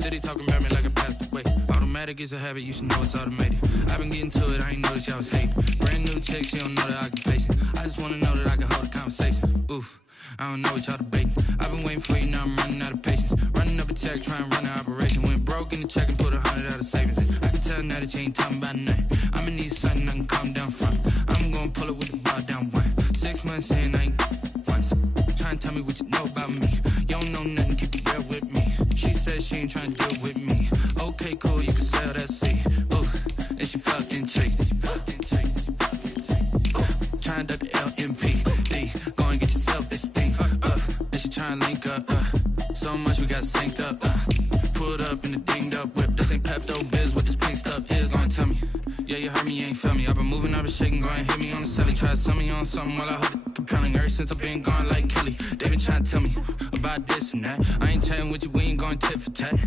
City talking about me like I passed away. Automatic is a habit, you should know it's automated. I've been getting to it, I ain't noticed y'all was hating. Brand new chick, she don't know the occupation. I just wanna know that I can hold a conversation. Oof, I don't know what y'all debating. I've been waiting for you, now I'm running out of patience. Running up a check, trying to run an operation. Went broke in the check and put 100 out of savings in. I can tell now that you ain't talking about nothing. I'ma need something I can calm down from. I'm gonna pull it with the bar down one. 6 months in, I ain't once. Trying to tell me what you know about me. You don't know nothing, keep it real with me. She said she ain't trying to deal with me. Okay, cool, you can sell that seed. Ooh, and she fucking cheap. Trying to duck the LMPD. Go and get yourself esteem. And she trying to link up. So much we got synced up. Pulled up in the dinged up whip. This ain't Pepto-Biz, what this pink stuff is. Gonna tell me. Yeah, you heard me, you ain't felt me. I've been moving, I've been shaking, go and hit me on the celly. Try to sell me on something while I hold it compelling. Ever since I've been gone like Kelly, they been trying to tell me about this and that. I ain't chatting with you, we ain't going tit for tat.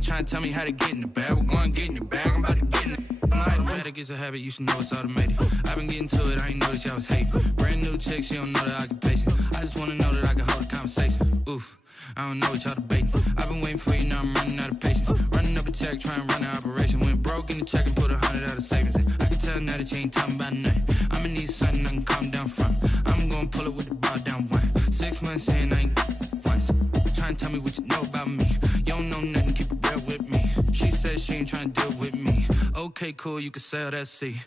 Trying to tell me how to get in the bag. We're going to get in your bag, I'm about to get in it. Automatic is a habit, you should know it's automated. I've been getting to it, I ain't noticed y'all was hating. Brand new chick, she don't know the occupation. I just wanna know that I can hold a conversation. Oof, I don't know what y'all debating. I've been waiting for you, now I'm running out of patience. Running up a check, trying to run an operation. Went broke in the check and put 100 out of savings in. I can tell now that you ain't talking about nothing. I'ma need something I can calm down from. I'm gonna pull it with the bar down one. 6 months in, I ain't once. Trying to tell me what you know about me. You don't know nothing, keep it real with me. She said she ain't trying to deal with me. Okay, cool, you can sell that seed.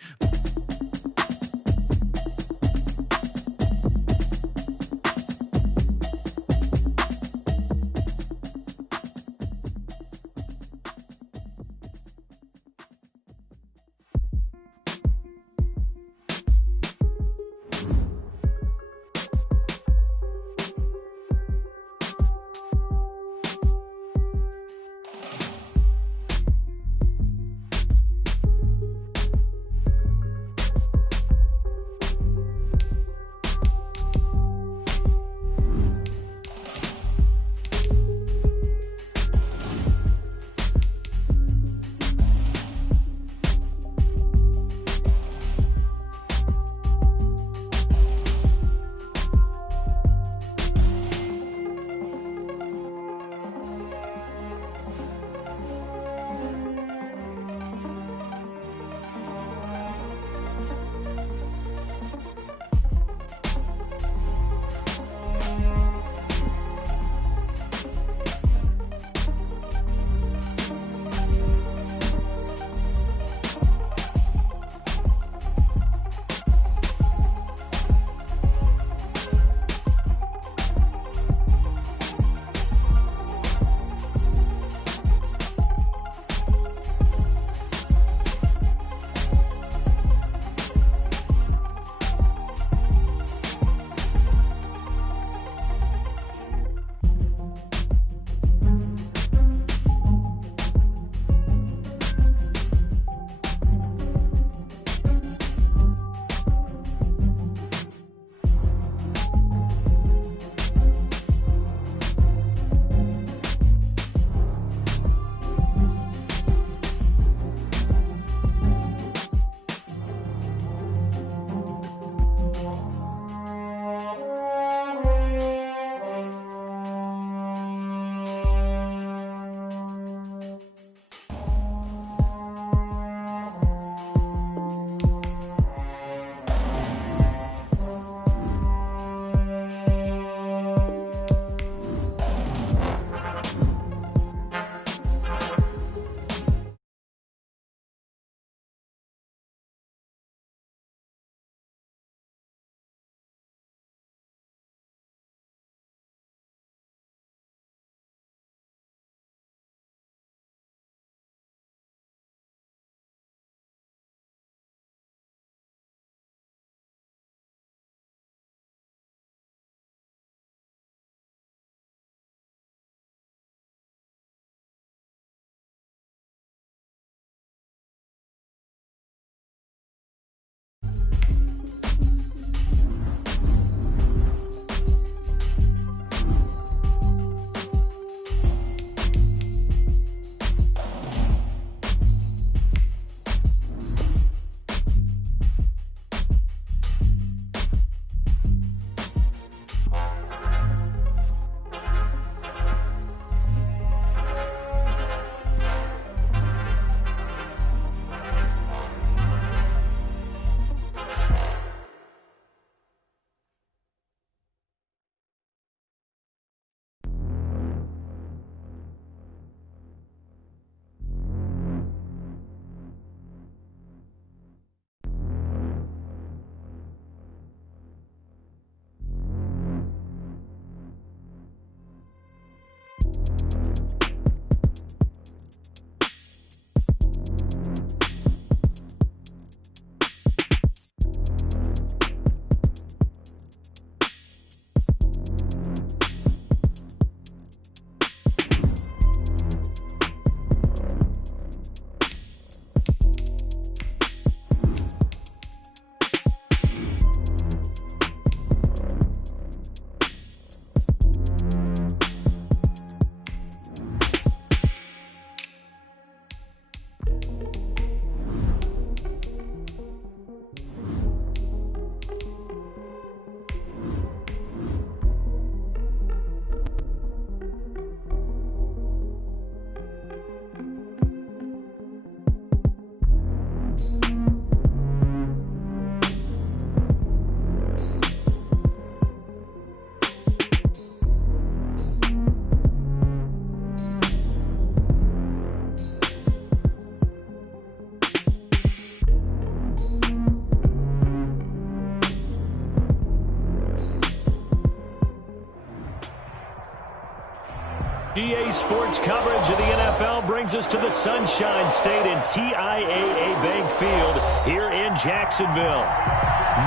EA Sports coverage of the NFL brings us to the Sunshine State and TIAA Bank Field here in Jacksonville.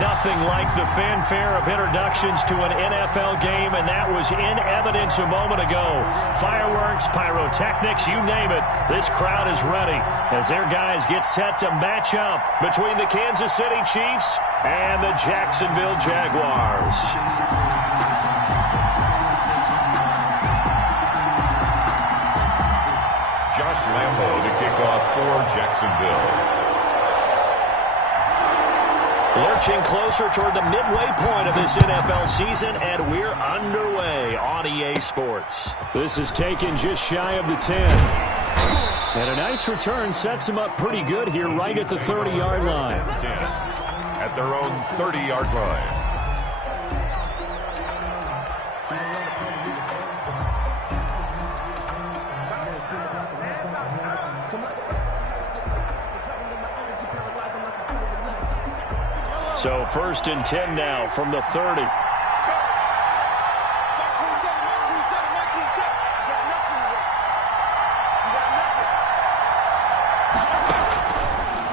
Nothing like the fanfare of introductions to an NFL game, and that was in evidence a moment ago. Fireworks, pyrotechnics, you name it. This crowd is ready as their guys get set to match up between the Kansas City Chiefs and the Jacksonville Jaguars. Josh Lambo to kick off for Jacksonville. Lurching closer toward the midway point of this NFL season, and we're underway on EA Sports. This is taken just shy of the 10. And a nice return sets him up pretty good here right at the 30-yard line. At their own 30-yard line. So 1st and 10 now from the 30.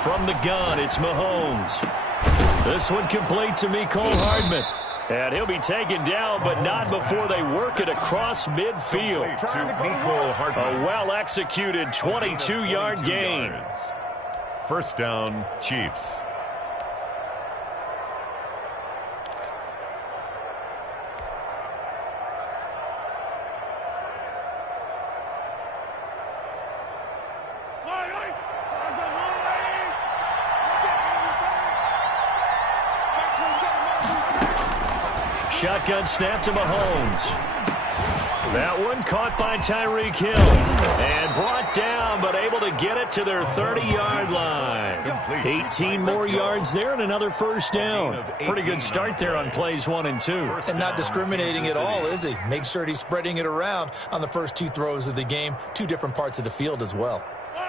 From the gun, it's Mahomes. This one complete to Mecole Hardman. And he'll be taken down, but not before they work it across midfield. To Mecole Hardman. A well-executed 22-yard gain. First down, Chiefs. Shotgun snap to Mahomes. That one caught by Tyreek Hill. And brought down, but able to get it to their 30-yard line. 18 more yards there and another first down. Pretty good start there on plays 1 and 2. And not discriminating at all, is he? Make sure he's spreading it around on the first 2 throws of the game. 2 different parts of the field as well.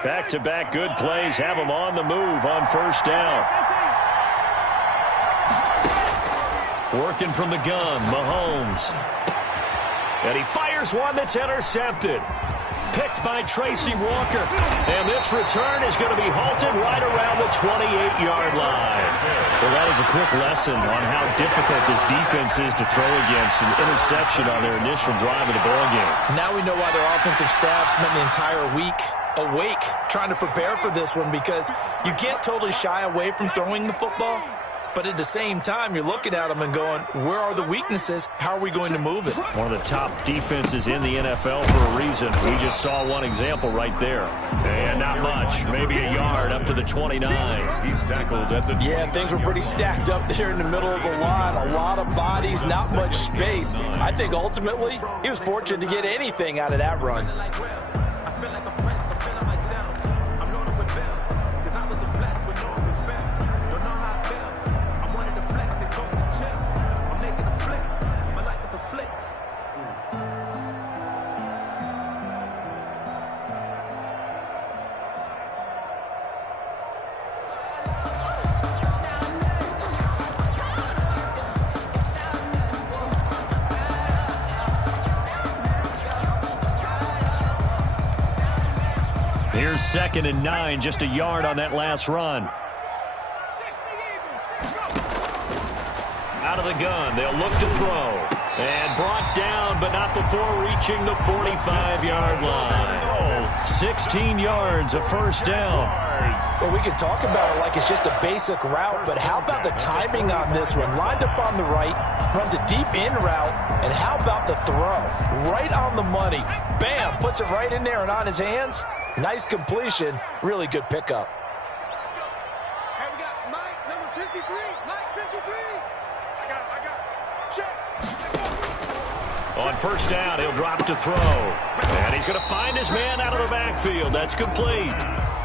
Back-to-back good plays have him on the move on first down. Working from the gun, Mahomes. And he fires one that's intercepted. Picked by Tracy Walker. And this return is going to be halted right around the 28-yard line. Well, that is a quick lesson on how difficult this defense is to throw against an interception on their initial drive of the ballgame. Now we know why their offensive staff spent the entire week awake trying to prepare for this one, because you can't totally shy away from throwing the football. But at the same time, you're looking at them and going, where are the weaknesses? How are we going to move it? One of the top defenses in the NFL for a reason. We just saw one example right there. And not much. Maybe a yard up to the 29. He's tackled at the 29. Yeah, things were pretty stacked up there in the middle of the line. A lot of bodies, not much space. I think ultimately he was fortunate to get anything out of that run. Here's 2nd and 9, just a yard on that last run. Out of the gun, they'll look to throw. And brought down, but not before reaching the 45-yard line. 16 yards, a first down. Well, we could talk about it like it's just a basic route, but how about the timing on this one? Lined up on the right, runs a deep in route, and how about the throw? Right on the money. Bam, puts it right in there and on his hands. Nice completion, really good pickup. Hey, we got Mike, number 53. Mike, 53. I got Check. On first down, he'll drop to throw. And he's going to find his man out of the backfield. That's complete.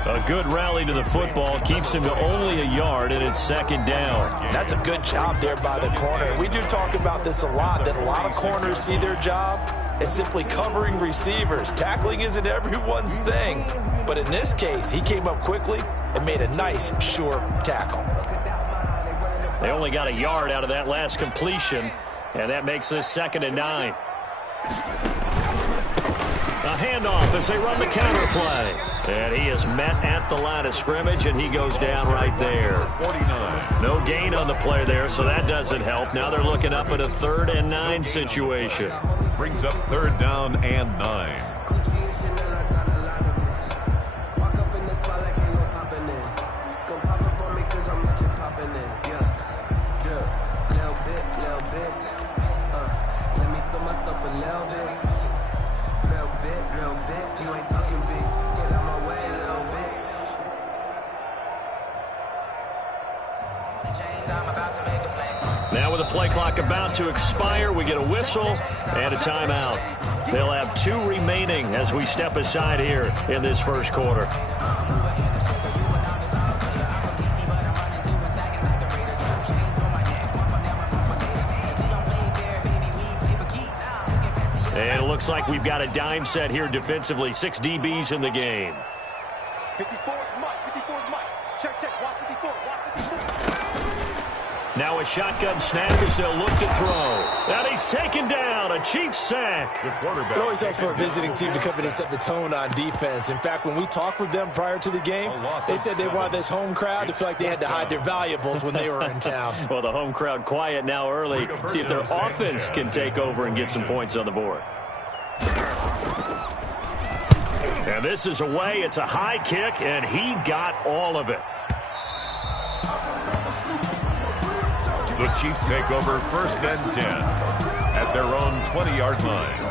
A good rally to the football keeps him to only a yard, and it's 2nd down. That's a good job there by the corner. We do talk about this a lot, that a lot of corners see their job as simply covering receivers. Tackling isn't everyone's thing. But in this case, he came up quickly and made a nice, sure tackle. They only got a yard out of that last completion, and that makes this 2nd and 9. A handoff as they run the counter play. And he is met at the line of scrimmage, and he goes down right there. 49. No gain on the play there, so that doesn't help. Now they're looking up at a 3rd and 9 situation. Brings up 3rd down and 9. Now with the play clock about to expire, we get a whistle and a timeout. They'll have 2 remaining as we step aside here in this first quarter. And it looks like we've got a dime set here defensively. 6 DBs in the game. 54 is Mike. 54 is Mike. Check, check. Watch 54. Watch 54. Now a shotgun snap as they'll look to throw. And he's taken down. A Chiefs sack. The quarterback. It always helps for a visiting team to come in and set the tone on defense. In fact, when we talked with them prior to the game, they said they wanted this home crowd to feel like they had to hide their valuables when they were in town. Well, the home crowd quiet now early. See if their offense can take over and get some points on the board. And this is away. It's a high kick, and he got all of it. The Chiefs take over 1st and 10 at their own 20-yard line.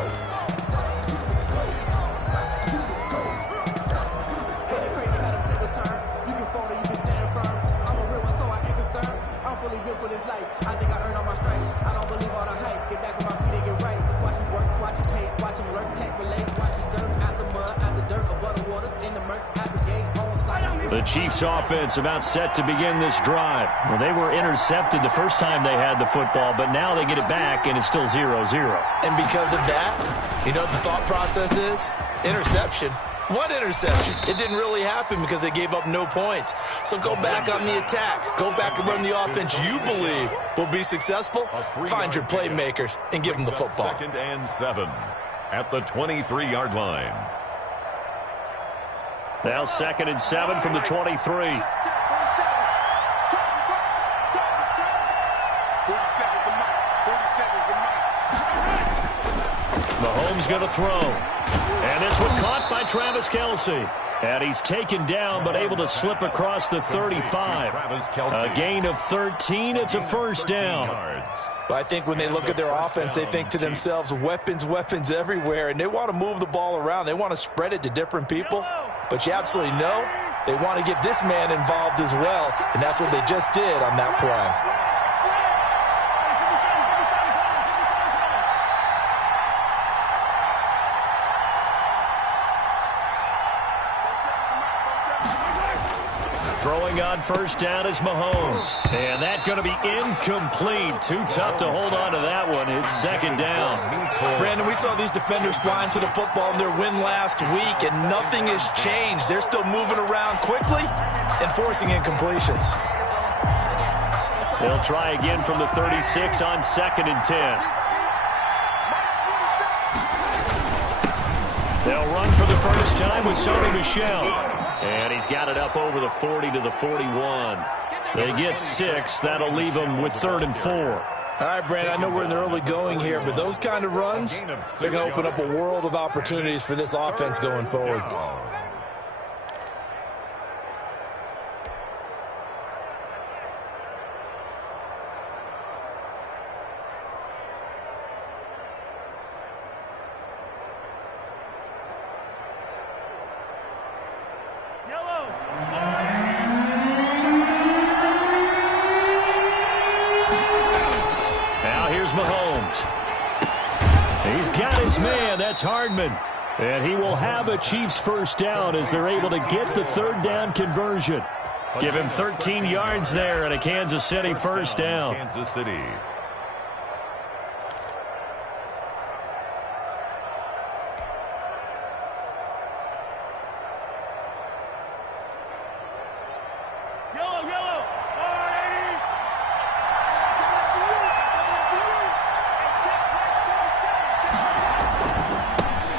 I think I earned all my stripes. I don't believe all the hype. Get back on my feet and get right. Watch you work, watch you hate, watch them lurk, can't relate. Watch you stir out the mud, out the dirt, above the waters, in the murks, at the gate, on site. The Chiefs offense about set to begin this drive. Well, they were intercepted the first time they had the football, but now they get it back, and it's still 0-0. And because of that, you know what the thought process is? Interception. What interception? It didn't really happen because they gave up no points. So go back on the attack. Go back and run the offense you believe will be successful. Find your playmakers and give them the football. 2nd and 7 at the 23-yard line. Now 2nd and 7 from the 23. 47 is the mic. 47 is the mic. Mahomes going to throw. And this one caught by Travis Kelce. And he's taken down but able to slip across the 35. A gain of 13. It's a 1st down. But I think when they look at their offense, they think to themselves, weapons, weapons everywhere. And they want to move the ball around. They want to spread it to different people. But you absolutely know they want to get this man involved as well. And that's what they just did on that play. Throwing on 1st down is Mahomes. And that's going to be incomplete. Too tough to hold on to that one. It's 2nd down. Brandon, we saw these defenders flying to the football in their win last week, and nothing has changed. They're still moving around quickly and forcing incompletions. They'll try again from the 36 on 2nd and 10. They'll run for the first time with Sony Michel. And he's got it up over the 40 to the 41. They get 6. That'll leave them with 3rd and 4. All right, Brandon, I know we're in the early going here, but those kind of runs, they're going to open up a world of opportunities for this offense going forward. Mahomes. He's got his man. That's Hardman. And he will have a Chiefs 1st down as they're able to get the 3rd down conversion. Give him 13 yards there and a Kansas City 1st down. Kansas City.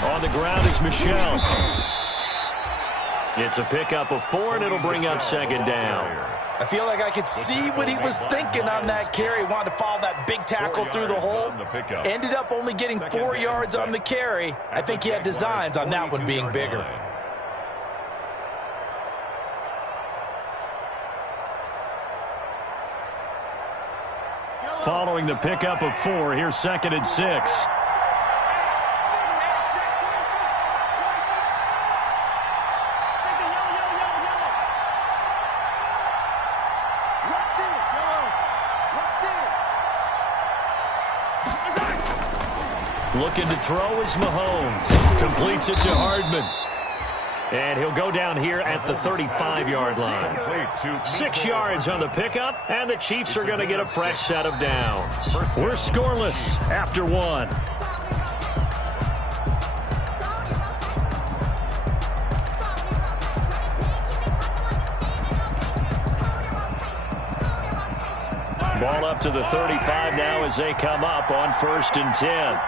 On the ground is Michel. It's a pickup of 4, and it'll bring up second down. I feel like I could see what he was thinking on that carry. He wanted to follow that big tackle through the hole. Ended up only getting 4 yards on the carry. I think he had designs on that one being bigger. Following the pickup of 4, here's 2nd and 6. Looking to throw is Mahomes. Completes it to Hardman. And he'll go down here at the 35-yard line. 6 yards on the pickup, and the Chiefs are going to get a fresh set of downs. We're scoreless after 1. Ball up to the 35 now as they come up on 1st and 10.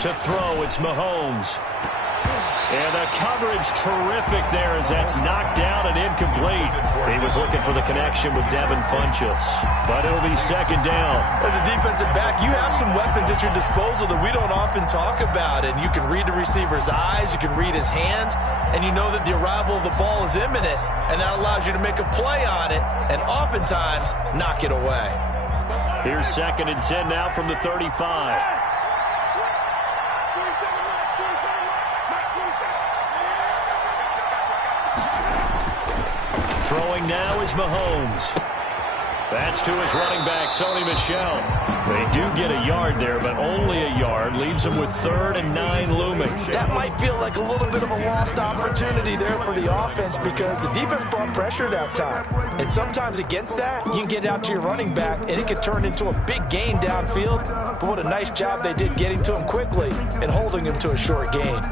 To throw, it's Mahomes. And the coverage terrific there as that's knocked down and incomplete. He was looking for the connection with Devin Funchess, but it'll be second down. As a defensive back, you have some weapons at your disposal that we don't often talk about, and you can read the receiver's eyes, you can read his hands, and you know that the arrival of the ball is imminent, and that allows you to make a play on it and oftentimes knock it away. Here's 2nd and 10 now from the 35. Throwing now is Mahomes. That's to his running back, Sony Michel. They do get a yard there, but only a yard. Leaves them with 3rd and 9 looming. That might feel like a little bit of a lost opportunity there for the offense because the defense brought pressure that time. And sometimes against that, you can get out to your running back, and it can turn into a big gain downfield. But what a nice job they did getting to him quickly and holding him to a short gain.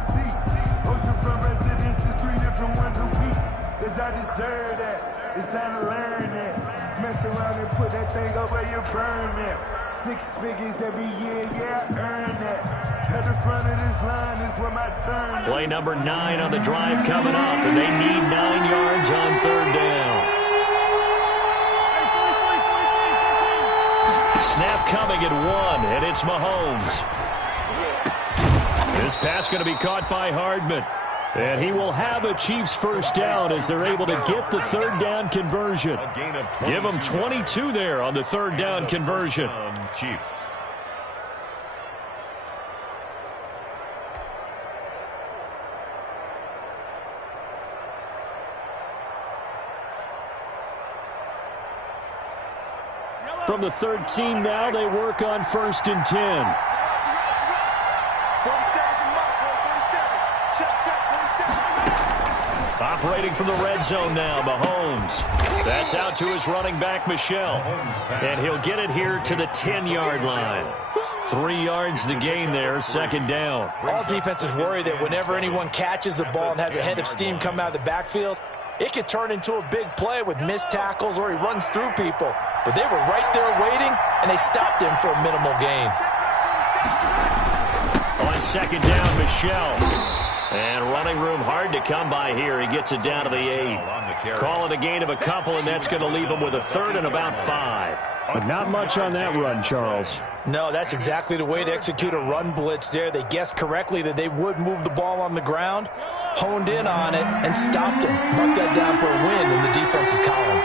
I deserve that. It's time to learn that. Mess around and put that thing over your permit. 6 figures every year, yeah, I earn that. At the front of this line is where my turn. Play number 9 on the drive coming up, and they need 9 yards on 3rd down. Snap coming at 1, and it's Mahomes. This pass going to be caught by Hardman. And he will have a Chiefs first down as they're able to get the 3rd down conversion. Give them 22 there on the 3rd down conversion. Chiefs. From the 13 now, they work on 1st and 10. Operating from the red zone now, Mahomes. That's out to his running back, Michel. And he'll get it here to the 10-yard line. 3 yards the gain there, 2nd down. All defenses worry that whenever anyone catches the ball and has a head of steam come out of the backfield, it could turn into a big play with missed tackles or he runs through people. But they were right there waiting, and they stopped him for a minimal gain. On 2nd down, Michel. And running room hard to come by here. He gets it down to the 8. Call it a gain of a couple, and that's going to leave him with a 3rd and about 5. But not much on that run, Charles. No, that's exactly the way to execute a run blitz there. They guessed correctly that they would move the ball on the ground, honed in on it, and stopped him. Mark that down for a win in the defense's column.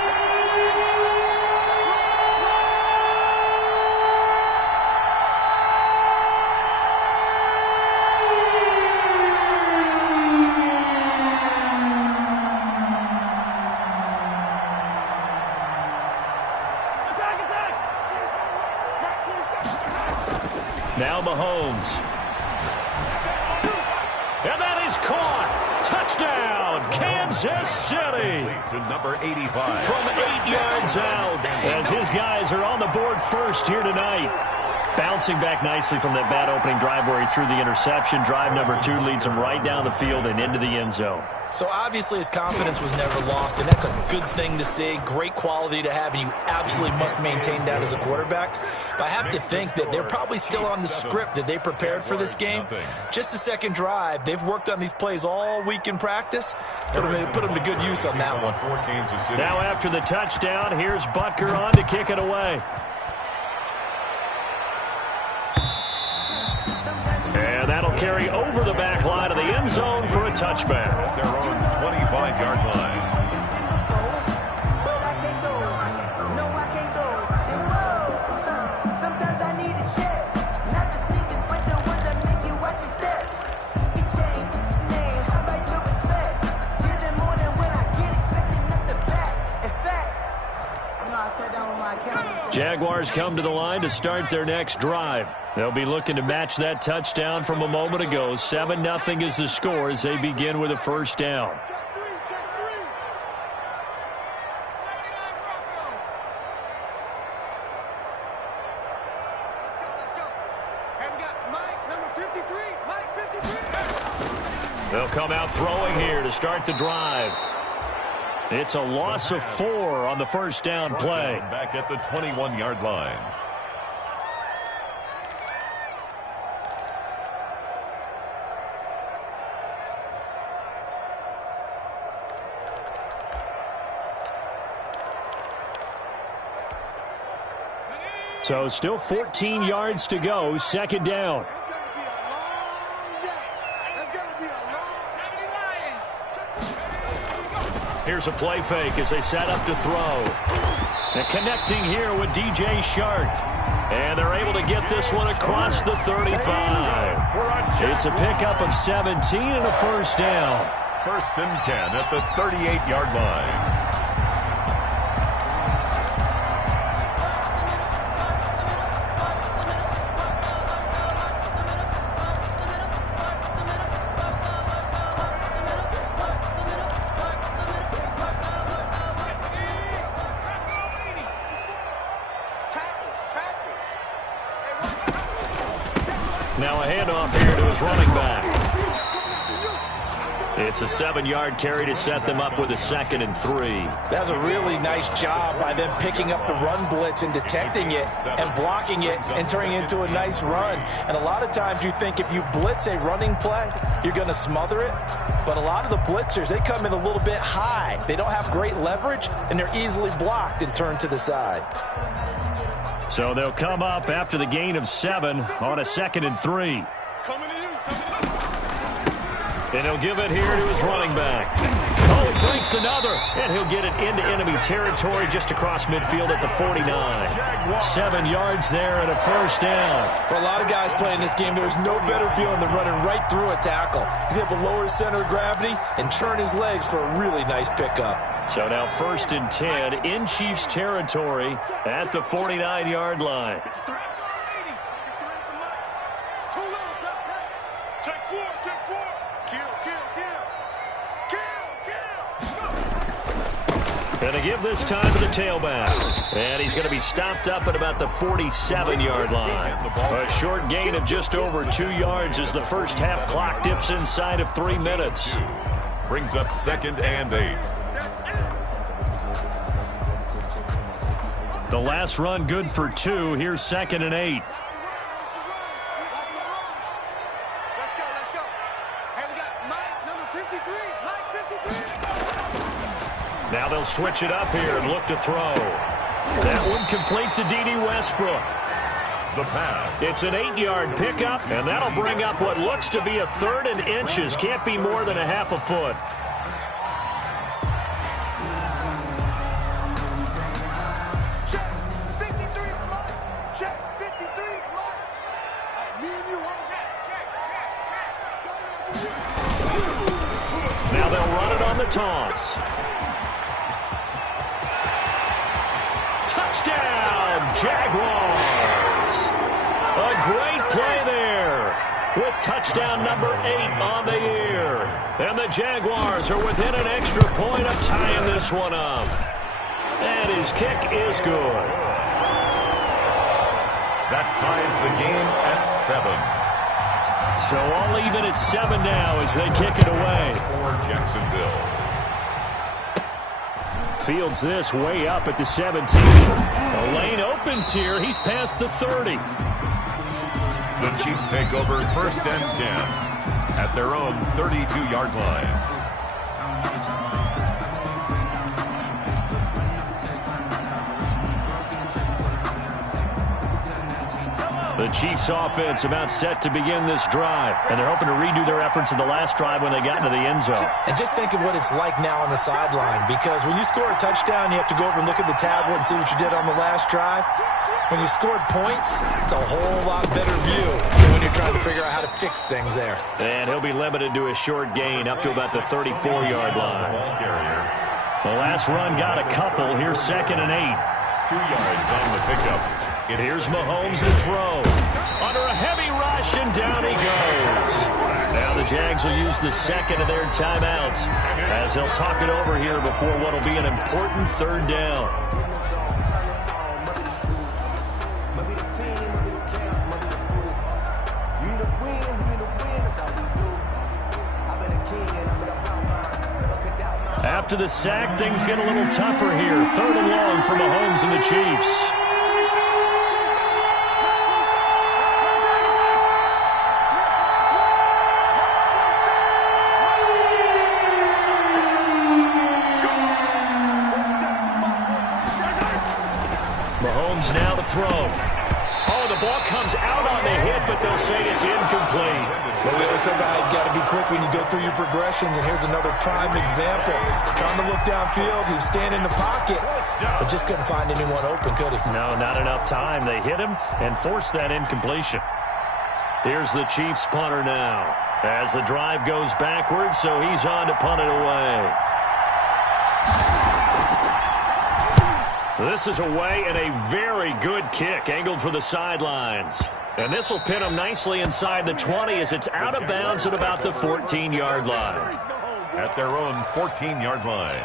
Now Mahomes. And that is caught. Touchdown, Kansas City. To number 85. From 8 yards out, as his guys are on the board first here tonight. Bouncing back nicely from that bad opening drive where he threw the interception. Drive number 2 leads him right down the field and into the end zone. So obviously his confidence was never lost, and that's a good thing to see, great quality to have, and you absolutely must maintain that as a quarterback. But I have to think that they're probably still on the script that they prepared for this game. Just the second drive, they've worked on these plays all week in practice. Put them to good use on that one. Now after the touchdown, here's Butker on to kick it away. And that'll carry over the back line of the end zone for a touchback. At their own 25-yard line. Sometimes I need a check. Not the sneakers, but the ones that make you watch your step. You change name, how about your respect? Give them more than when I get expecting nothing back. In fact, I sat down with my account. Jaguars come to the line to start their next drive. They'll be looking to match that touchdown from a moment ago. 7-0 is the score as they begin with a first down. Let's go. Hey, we got Mike, number 53. Mike 53. They'll come out throwing here to start the drive. It's a loss of 4 on the first down play. Back at the 21-yard line. So still 14 yards to go, second down. It's going to be a long day. It's going to be a long... Here's a play fake as they set up to throw. And connecting here with DJ Shark. And they're able to get this one across the 35. It's a pickup of 17 and a first down. 1st and 10 at the 38-yard line. Now a handoff here to his running back. It's a 7-yard carry to set them up with a 2nd and 3. That's a really nice job by them picking up the run blitz and detecting it and blocking it and turning it into a nice run. And a lot of times you think if you blitz a running play, you're going to smother it. But a lot of the blitzers, they come in a little bit high. They don't have great leverage, and they're easily blocked and turned to the side. So they'll come up after the gain of 7 on a 2nd and 3. And he'll give it here to his running back. Oh, he breaks another, and he'll get it into enemy territory just across midfield at the 49. 7 yards there and a first down. For a lot of guys playing this game, there's no better feeling than running right through a tackle. He's able to lower his center of gravity and turn his legs for a really nice pickup. So now 1st and 10 in Chiefs territory at the 49-yard line. And to give this time to the tailback. And he's going to be stopped up at about the 47-yard line. A short gain of just over 2 yards as the first half clock dips inside of 3 minutes. Brings up 2nd and 8. The last run good for 2. Here's 2nd and 8. Let's go. Hey, we got Mike, number 53. Mike 53. Now they'll switch it up here and look to throw. That one complete to D.D. Westbrook. The pass. It's an 8-yard pickup, and that'll bring up what looks to be a 3rd and inches. Can't be more than a half a foot. Now they'll run it on the toss. Touchdown, Jaguars! A great play there with touchdown number 8 on the year. And the Jaguars are within an extra point of tying this one up. And his kick is good. That ties the game at 7. So all even at 7 now as they kick it away. For Jacksonville. Fields this way up at the 17. The lane opens here. He's past the 30. The Chiefs take over 1st and 10 at their own 32-yard line. The Chiefs offense about set to begin this drive, and they're hoping to redo their efforts in the last drive when they got into the end zone. And just think of what it's like now on the sideline, because when you score a touchdown, you have to go over and look at the tablet and see what you did on the last drive. When you scored points, it's a whole lot better view than when you're trying to figure out how to fix things there. And he'll be limited to a short gain up to about the 34-yard line. The last run got a couple. Here's 2nd and 8. 2 yards on the pickup. Here's Mahomes to throw. Under a heavy rush, and down he goes. Now the Jags will use the second of their timeouts as they'll talk it over here before what will be an important 3rd down. After the sack, things get a little tougher here. 3rd and long for Mahomes and the Chiefs. Mahomes now to throw. Oh, the ball comes out on the hit, but they'll say it's incomplete. Well, we always talk about how you've got to be quick when you go through your progressions, and here's another prime example. Trying to look downfield, he was standing in the pocket, but just couldn't find anyone open, could he? No, not enough time. They hit him and forced that incompletion. Here's the Chiefs punter now as the drive goes backwards, so he's on to punt it away. This is away and a very good kick angled for the sidelines. And this will pin them nicely inside the 20 as it's out of bounds at about the 14-yard line. At their own 14-yard line.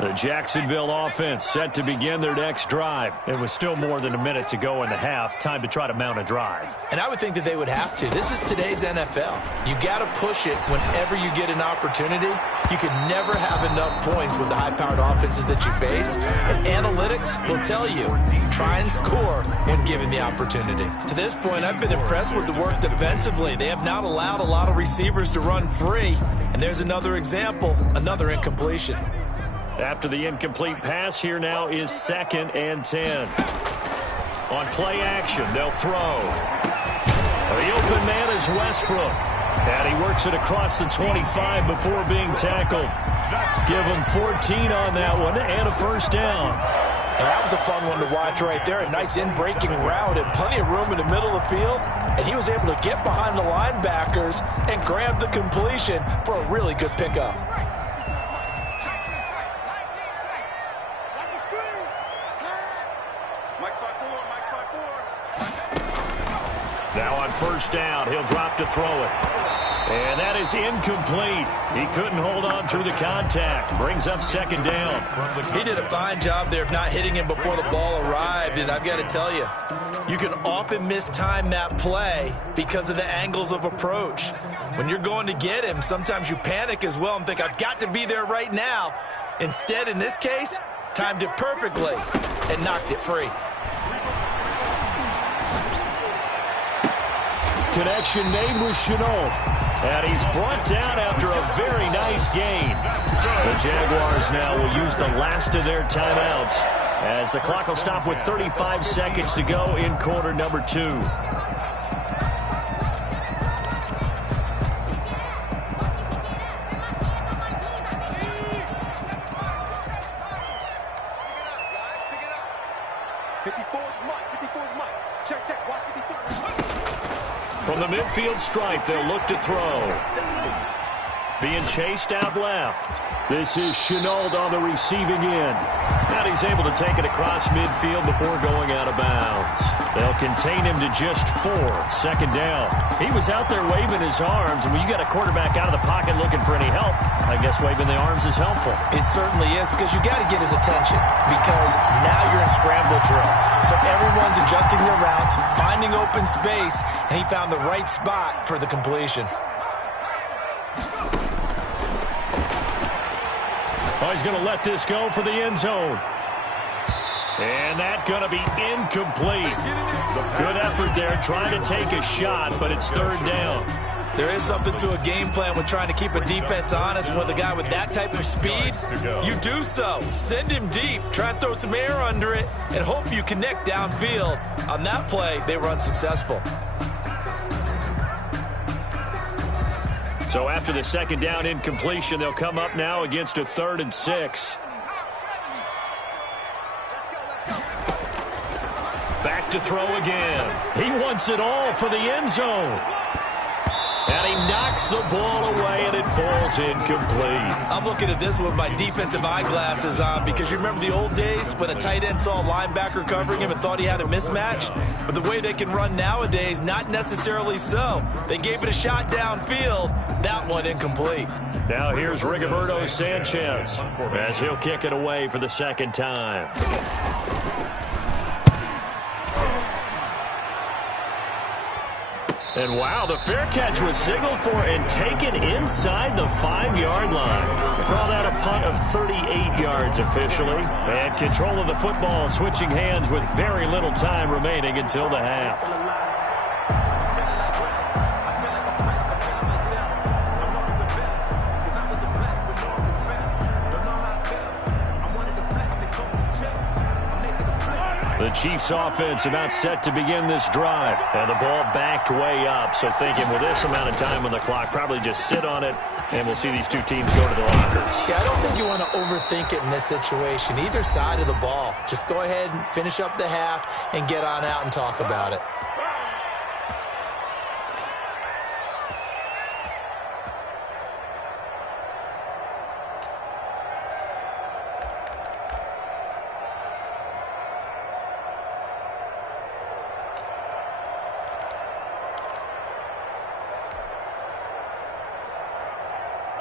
The Jacksonville offense set to begin their next drive. It was still more than a minute to go in the half. Time to try to mount a drive. And I would think that they would have to. This is today's NFL. You got to push it whenever you get an opportunity. You can never have enough points with the high-powered offenses that you face. And analytics will tell you, try and score when given the opportunity. To this point, I've been impressed with the work defensively. They have not allowed a lot of receivers to run free. And there's another example, another incompletion. After the incomplete pass, here now is 2nd and 10. On play action, they'll throw. The open man is Westbrook. And he works it across the 25 before being tackled. Give him 14 on that one and a 1st down. And that was a fun one to watch right there. A nice in-breaking route and plenty of room in the middle of the field. And he was able to get behind the linebackers and grab the completion for a really good pickup. Now on 1st down, he'll drop to throw it. And that is incomplete. He couldn't hold on through the contact. Brings up 2nd down. He did a fine job there of not hitting him before the ball arrived. And I've got to tell you, you can often mistime that play because of the angles of approach. When you're going to get him, sometimes you panic as well and think, I've got to be there right now. Instead, in this case, timed it perfectly and knocked it free. Connection made with Shenault. And he's brought down after a very nice gain. The Jaguars now will use the last of their timeouts as the clock will stop with 35 seconds to go in quarter number 2. From the midfield stripe, they'll look to throw. Being chased out left. This is Shenault on the receiving end. And he's able to take it across midfield before going out of bounds. They'll contain him to just 4. Second down. He was out there waving his arms, and when you got a quarterback out of the pocket looking for any help, I guess waving the arms is helpful. It certainly is, because you got to get his attention, because now you're in scramble drill. So everyone's adjusting their routes, finding open space, and he found the right spot for the completion. Oh, he's going to let this go for the end zone. And that's going to be incomplete. Good effort there, trying to take a shot, but it's third down. There is something to a game plan with trying to keep a defense honest. With a guy with that type of speed, you do so. Send him deep, try and throw some air under it, and hope you connect downfield. On that play, they were unsuccessful. So after the second down incompletion, they'll come up now against a 3rd and 6. Back to throw again. He wants it all for the end zone. And he knocks the ball away, and it falls incomplete. I'm looking at this with my defensive eyeglasses on, because you remember the old days when a tight end saw a linebacker covering him and thought he had a mismatch? But the way they can run nowadays, not necessarily so. They gave it a shot downfield. That one incomplete. Now here's Rigoberto Sanchez as he'll kick it away for the second time. And wow, the fair catch was signaled for and taken inside the 5-yard line. Call that a punt of 38 yards officially. And control of the football switching hands with very little time remaining until the half. The Chiefs offense about set to begin this drive. And the ball backed way up. So thinking with this amount of time on the clock, probably just sit on it, and we'll see these two teams go to the lockers. Yeah, I don't think you want to overthink it in this situation. Either side of the ball. Just go ahead and finish up the half and get on out and talk about it.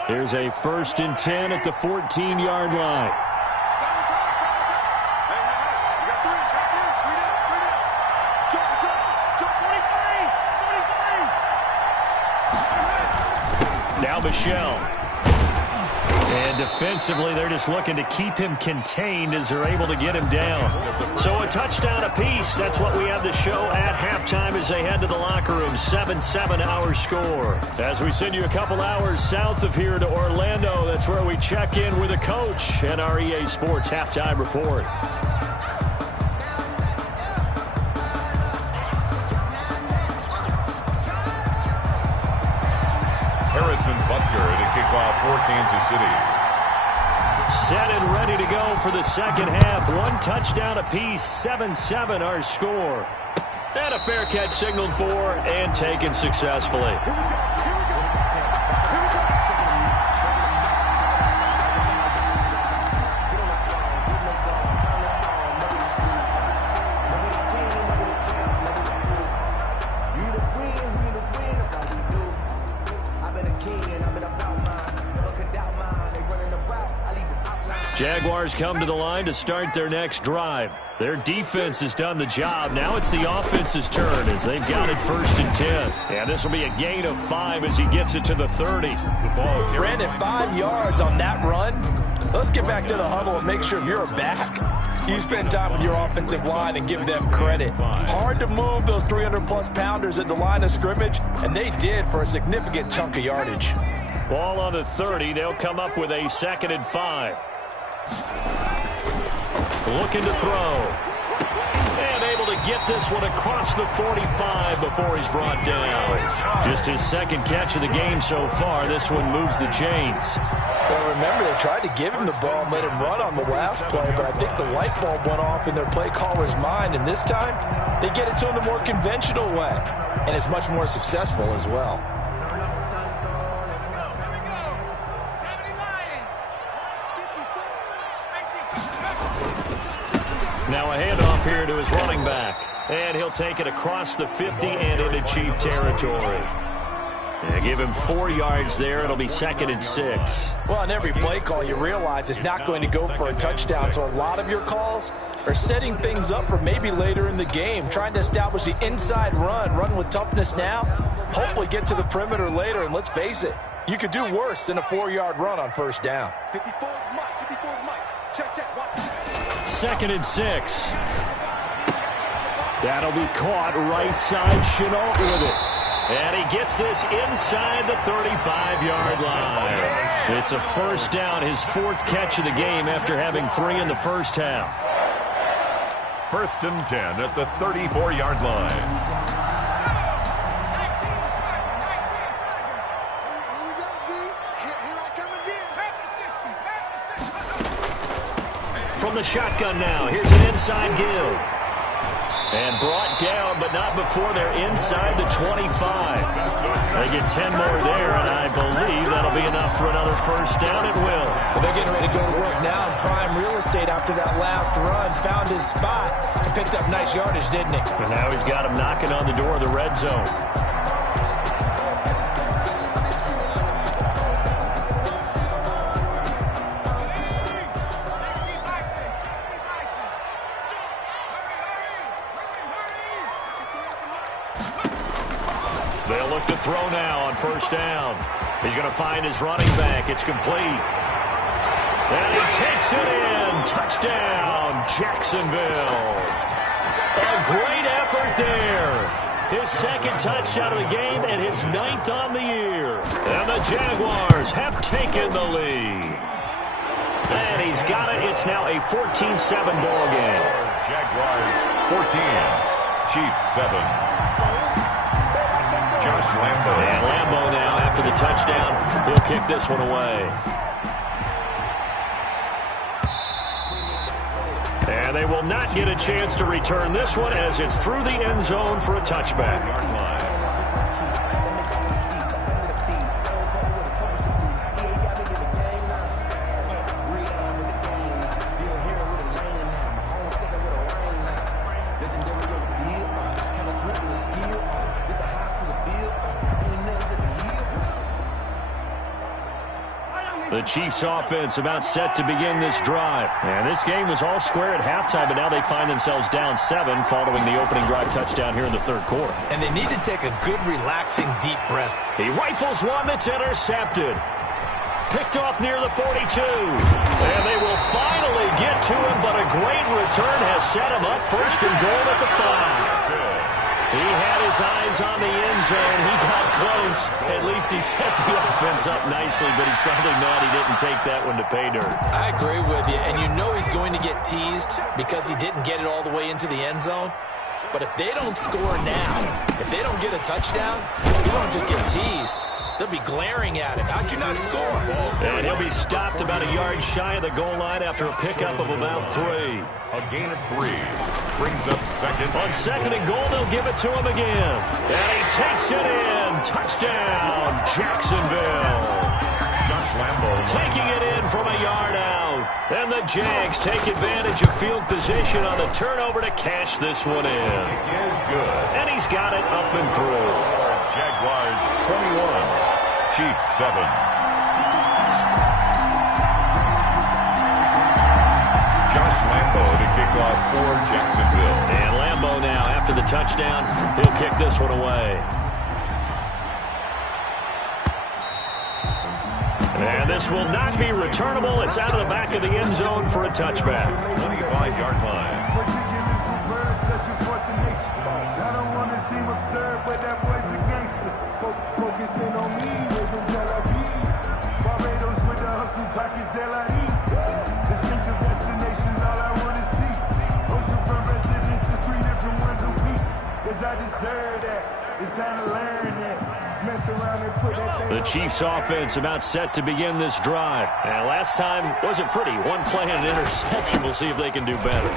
Here's a 1st and 10 at the 14-yard line. Now Michelle. And defensively, they're just looking to keep him contained as they're able to get him down. So a touchdown apiece. That's what we have the show at halftime as they head to the locker room. 7-7 our score. As we send you a couple hours south of here to Orlando, that's where we check in with a coach and our EA Sports halftime report. Butker to kick off for Kansas City. Set and ready to go for the second half. 1 touchdown apiece. 7-7 our score. And a fair catch signaled for and taken successfully. Jaguars come to the line to start their next drive. Their defense has done the job. Now it's the offense's turn as they've got it 1st and 10. And this will be a gain of 5 as he gets it to the 30. Brandon, 5 yards on that run. Let's get back to the huddle and make sure you're back. You spend time with your offensive line and give them credit. Hard to move those 300-plus pounders at the line of scrimmage, and they did for a significant chunk of yardage. Ball on the 30. They'll come up with a 2nd and 5. Looking to throw. And able to get this one across the 45 before he's brought down. Just his 2nd catch of the game so far. This one moves the chains. Well, remember, they tried to give him the ball and let him run on the last play, but I think the light bulb went off in their play caller's mind, and this time they get it to him the more conventional way, and it's much more successful as well. handoff here to his running back. And he'll take it across the 50 and into Chief territory. And give him 4 yards there. It'll be 2nd and 6. Well, on every play call, you realize it's not going to go for a touchdown. So a lot of your calls are setting things up for maybe later in the game, trying to establish the inside run with toughness now, hopefully get to the perimeter later. And let's face it, you could do worse than a 4-yard run on first down. 54 Mike. 54 Mike. Check. Watch. 2nd and 6. That'll be caught right side. Chenault with it. And he gets this inside the 35-yard line. It's a first down, his 4th catch of the game after having 3 in the first half. 1st and 10 at the 34-yard line. Here we go, D. Here I come again. From the shotgun now, here's an inside give. And brought down, but not before they're inside the 25. They get 10 more there, and I believe that'll be enough for another first down. It will. Well, they're getting ready to go to work now in prime real estate after that last run. Found his spot and picked up nice yardage, didn't he? And now he's got him knocking on the door of the red zone. They'll look to throw now on first down. He's going to find his running back. It's complete. And he takes it in. Touchdown, Jacksonville. A great effort there. His 2nd touchdown of the game and his 9th on the year. And the Jaguars have taken the lead. And he's got it. It's now a 14-7 ball game. Jaguars 14, Chiefs 7. Josh Lambo. And Lambo now, after the touchdown, he'll kick this one away. And they will not get a chance to return this one as it's through the end zone for a touchback. The Chiefs offense about set to begin this drive. And this game was all square at halftime, but now they find themselves down 7 following the opening drive touchdown here in the 3rd quarter. And they need to take a good, relaxing, deep breath. He rifles one that's intercepted. Picked off near the 42. And they will finally get to him, but a great return has set him up 1st and goal at the 5. He had his eyes on the end zone. He got close. At least he set the offense up nicely, but he's probably mad he didn't take that one to pay dirt. I agree with you, and you know he's going to get teased because he didn't get it all the way into the end zone. But if they don't score now, if they don't get a touchdown, he won't just get teased. They'll be glaring at him. How'd you not score? And he'll be stopped about a yard shy of the goal line after a pickup of about 3. A gain of 3 brings up 2nd. On 2nd and goal, they'll give it to him again. And he takes it in. Touchdown, Jacksonville. Josh Lambo taking it in from a yard out. And the Jags take advantage of field position on the turnover to cash this one in. It is good. And he's got it up and through. Jaguars 21, Chiefs 7. Josh Lambo to kick off for Jacksonville. And Lambo now, after the touchdown, he'll kick this one away. And this will not be returnable. It's out of the back of the end zone for a touchback. 25-yard line. I don't want to seem absurd, but that boy's a gangster. Focusing on me, living Tel Aviv. Barbados with the hustle, pockets LIDs. Distinctive destinations, all I want to see. Oceanfront residences, 3 different ones a week. Cause I deserve that. It's time to learn that. Mess around and put that thing. The Chiefs offense about set to begin this drive. And last time wasn't pretty. 1 play and an interception. We'll see if they can do better.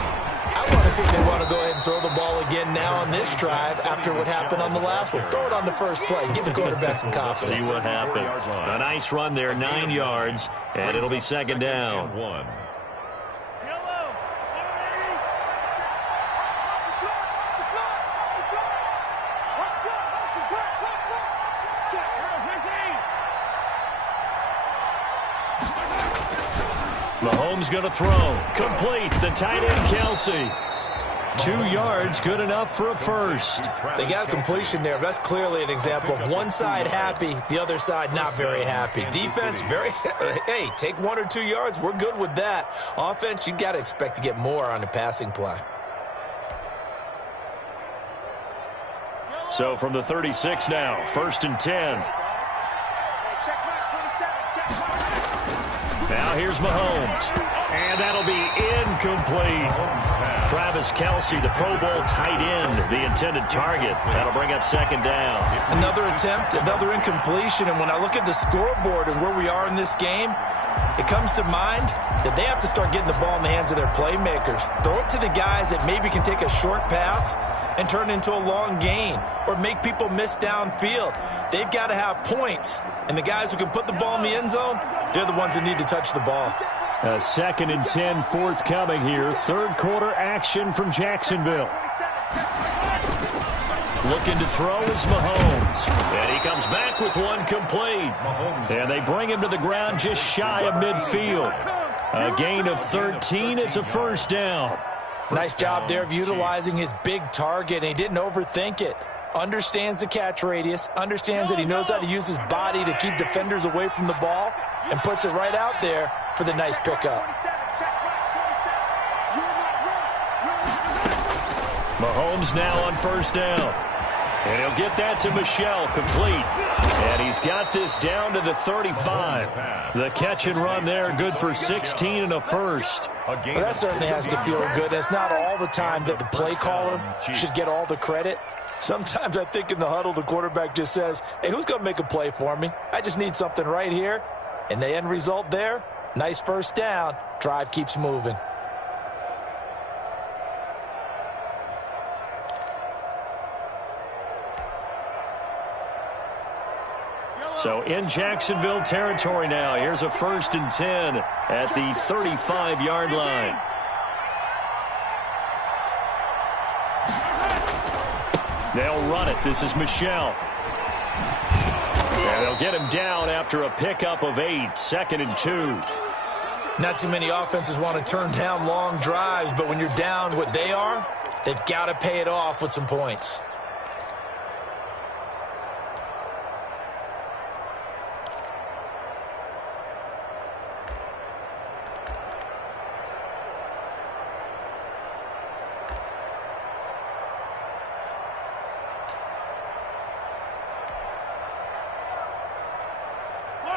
I want to see if they want to go ahead and throw the ball again now on this drive after what happened on the last one. Throw it on the first play. Give the quarterback some confidence. See what happens. A nice run there, 9 yards, and it'll be 2nd down. Mahomes going to throw. Complete. The tight end, Kelsey. 2 yards, good enough for a first. They got a completion there. That's clearly an example of one side happy, the other side not very happy. Defense, hey, take 1 or 2 yards. We're good with that. Offense, you got to expect to get more on the passing play. So from the 36 now, 1st and 10. Now here's Mahomes. And that'll be incomplete. Travis Kelsey, the Pro Bowl tight end, the intended target. That'll bring up 2nd down. Another attempt, another incompletion. And when I look at the scoreboard and where we are in this game, it comes to mind that they have to start getting the ball in the hands of their playmakers. Throw it to the guys that maybe can take a short pass and turn it into a long gain or make people miss downfield. They've got to have points. And the guys who can put the ball in the end zone, they're the ones that need to touch the ball. 2nd and 10 forthcoming here. 3rd quarter action from Jacksonville. Looking to throw is Mahomes. And he comes back with one complete. And they bring him to the ground just shy of midfield. A gain of 13. It's a 1st down. Nice job there of utilizing his big target, and he didn't overthink it. Understands the catch radius, understands that he knows how to use his body to keep defenders away from the ball, and puts it right out there for the nice pickup. Mahomes now on 1st down. And he'll get that to Michel, complete. And he's got this down to the 35. The catch and run there, good for 16 and a first. Well, that certainly has to feel good. It's not all the time that the play caller should get all the credit. Sometimes I think in the huddle, the quarterback just says, hey, who's going to make a play for me? I just need something right here. And the end result there, nice 1st down. Drive keeps moving. So in Jacksonville territory now. Here's a 1st and 10 at the 35-yard line. They'll run it. This is Michel. And they'll get him down after a pickup of 8. 2nd and 2. Not too many offenses want to turn down long drives, but when you're down what they are, they've got to pay it off with some points.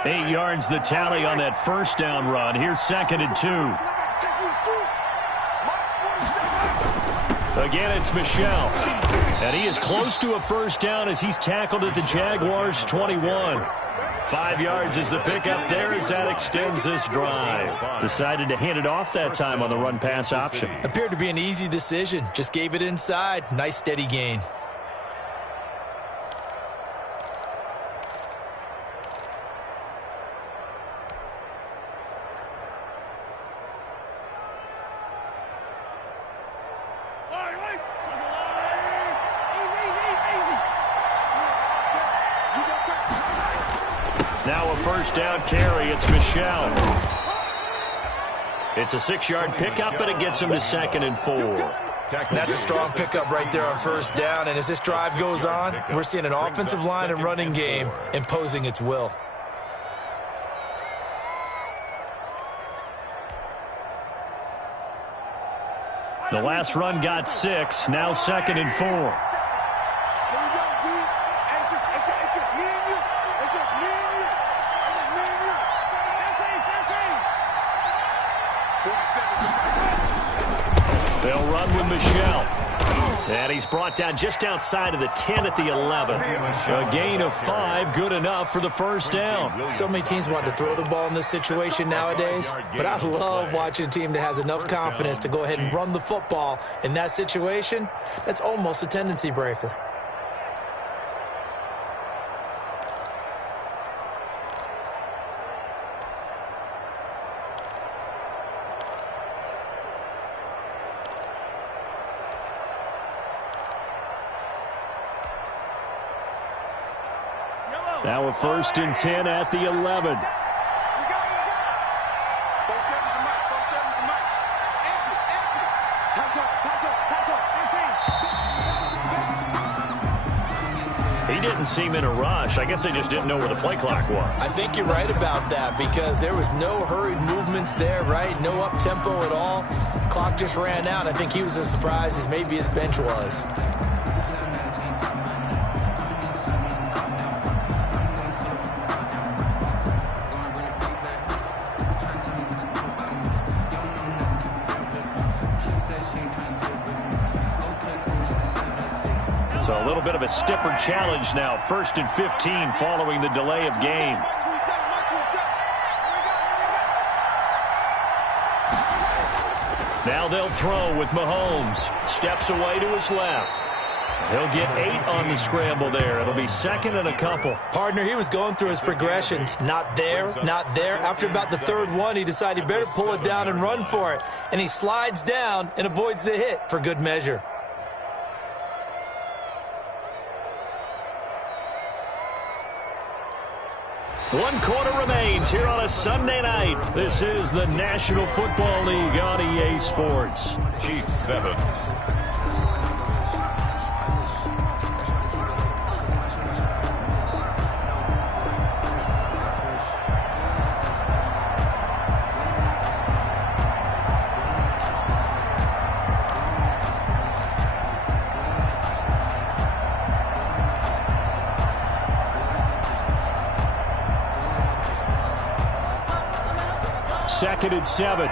Eight yards the tally on that 1st down run. Here's 2nd and 2. Again, it's Michel. And he is close to a 1st down as he's tackled at the Jaguars' 21. 5 yards is the pickup there as that extends this drive. Decided to hand it off that time on the run-pass option. Appeared to be an easy decision. Just gave it inside. Nice steady gain. Now a 1st down carry. It's Michel. It's a 6-yard pickup, but it gets him to 2nd and 4. That's a strong pickup right there on 1st down. And as this drive goes on, we're seeing an offensive line and running game imposing its will. The last run got 6. Now 2nd and 4. They'll run with Michel. And he's brought down just outside of the 10 at the 11. A gain of 5, good enough for the 1st down. So many teams want to throw the ball in this situation nowadays, but I love watching a team that has enough confidence to go ahead and run the football. In that situation, that's almost a tendency breaker. Now a 1st and 10 at the 11. he didn't seem in a rush. I guess they just didn't know where the play clock was. I think you're right about that because there was no hurried movements there, right? No up-tempo at all. Clock just ran out. I think he was as surprised as maybe his bench was. So a little bit of a stiffer challenge now. 1st and 15 following the delay of game. Now they'll throw with Mahomes. Steps away to his left. He'll get 8 on the scramble there. It'll be 2nd and a couple. Partner, he was going through his progressions. Not there, not there. After about the 3rd one, he decided he better pull it down and run for it. And he slides down and avoids the hit for good measure. One quarter remains here on a Sunday night. This is the National Football League on EA Sports. Chiefs 7. Second and 7.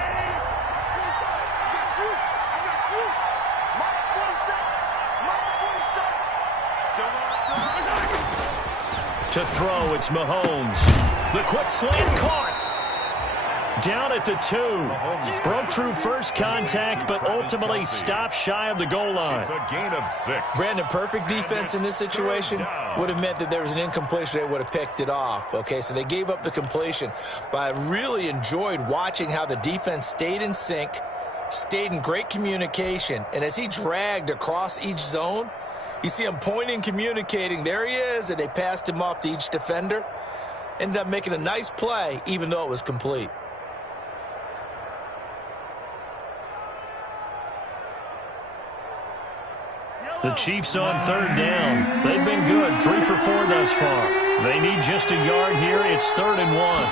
To throw, it's Mahomes. The quick slant caught. Down at the 2. Broke through first contact, but ultimately stopped shy of the goal line. It's a gain of 6. Brandon, perfect defense in this situation would have meant that there was an incompletion. They would have picked it off. Okay, so they gave up the completion. But I really enjoyed watching how the defense stayed in sync, stayed in great communication. And as he dragged across each zone, you see him pointing, communicating. There he is, and they passed him off to each defender. Ended up making a nice play, even though it was complete. The Chiefs on 3rd down. They've been good, 3 for 4 thus far. They need just a yard here. It's 3rd and 1.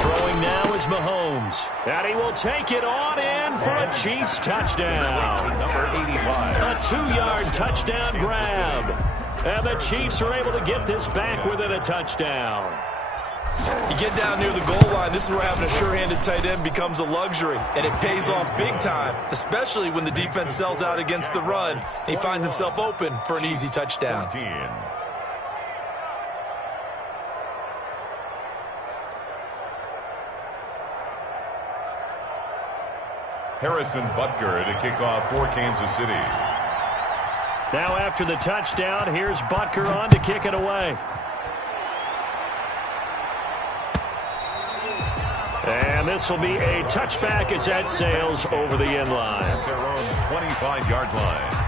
Throwing now is Mahomes. And he will take it on in for a Chiefs touchdown. Number 85. A 2-yard touchdown grab. And the Chiefs are able to get this back within a touchdown. You get down near the goal line, this is where having a sure-handed tight end becomes a luxury, and it pays off big time, especially when the defense sells out against the run, and he finds himself open for an easy touchdown. 14. Harrison Butker to kick off for Kansas City. Now after the touchdown, here's Butker on to kick it away. And this will be a touchback as that sails over the end line. Their own 25-yard line.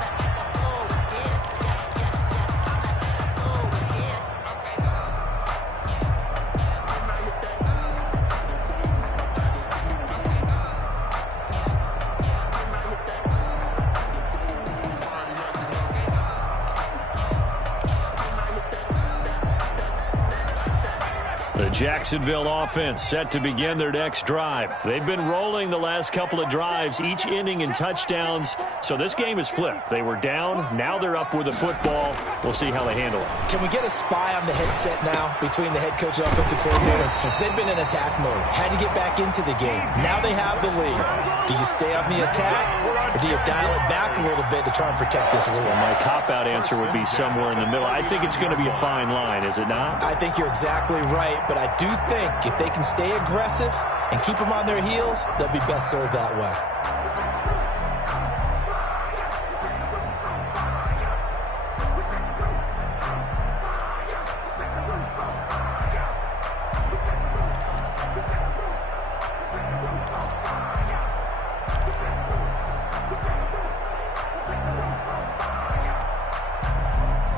The Jacksonville offense set to begin their next drive. They've been rolling the last couple of drives, each ending in touchdowns. So this game is flipped. They were down. Now they're up with the football. We'll see how they handle it. Can we get a spy on the headset now between the head coach and offensive coordinator? They've been in attack mode. Had to get back into the game. Now they have the lead. Do you stay on the attack, or do you dial it back a little bit to try and protect this lead? Well, my cop-out answer would be somewhere in the middle. I think it's going to be a fine line, is it not? I think you're exactly right, but I do think if they can stay aggressive and keep them on their heels, they'll be best served that way.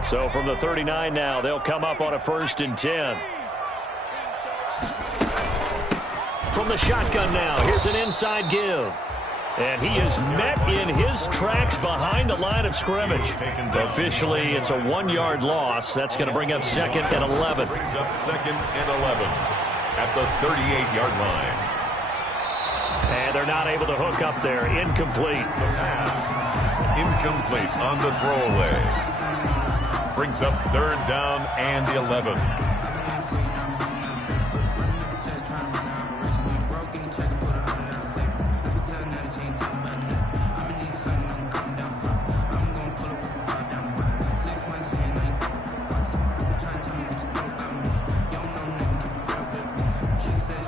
So from the 39 now, they'll come up on a 1st and 10. From the shotgun now, here's an inside give. And he is met in his tracks behind the line of scrimmage. Officially, it's a 1-yard loss. That's going to bring up 2nd and 11. Brings up 2nd and 11 at the 38-yard line. And they're not able to hook up there. Incomplete. The pass incomplete on the throwaway. Brings up 3rd down and 11.